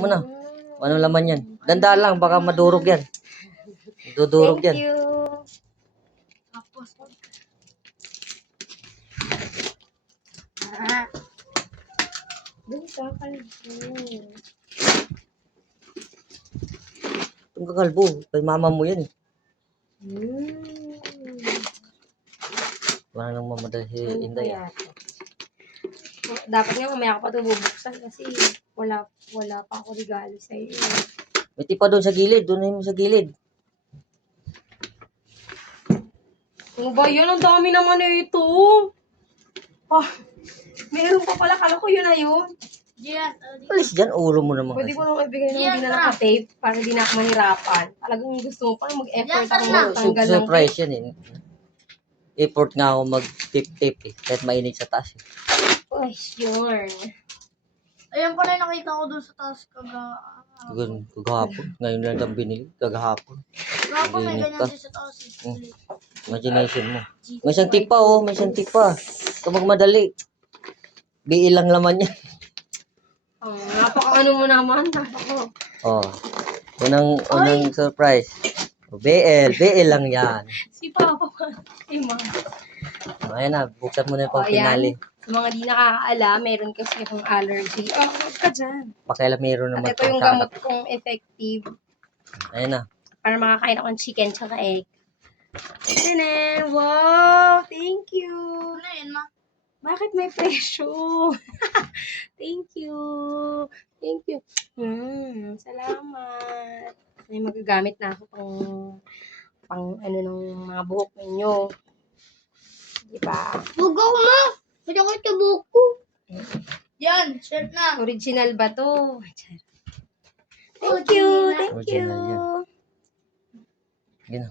mo na. Ano laman yan? Dandaan lang, baka madurog yan. Dudurog yan. Thank you. Tapos, Doon sa kalbo. Itong kakalbo, kay mama mo yan. Wala nang mamadali si Inday. Dapat nga mamaya ka pa ito bubuksan kasi wala pa ako regalo sa iyo. May tipa doon sa gilid, doon mo sa gilid. Ano ba yun? Ang dami naman ito. Ah, meron pa pala. Kala ko yun na yun. Gian. Alis dyan, ulo mo naman Pwede kasi. ko nung ibigay nung hindi na naka-tape para hindi na ako manirapan. Talagang gusto mo pa mag-effort ako Yan, magtanggal ng Surprise yan eh. Effort nga ako mag-tape eh. Kahit mainit sa taas eh. Uy, yarn. Ayan pala yung nakita ko doon sa taas Kagahapon. Ngayon lang lang binili. Kagahapon. Kapag may Init ganyan ka. din sa taas. Imagination mo. May isang tipa oh. May isang tipa. Kapag madali. BL lang laman yan. Oh, napaka-ano mo naman. Napaka. Oh. Unang surprise. BL lang yan. Si Papa pa. Si Ma. Ayan na, buksan mo na yung pang Oh, finale. Sa mga di nakakaalam, meron kasi akong allergy. Oh, huwag ka dyan. Pakialam meron naman At ito yung gamot kong effective Ayan na. para makakain akong chicken tsaka egg. Tinen! Wow! Thank you! Ano yun, ma? Bakit may presyo? Thank you! Thank you! Salamat! May magagamit na ako pang ano ng mga buhok ninyo. Diba? Huwag ako, ma! Pwede ako ito buko. Yan, shirt na. Original ba to? Thank Thank you! you. Thank you! Original yan. Yun na.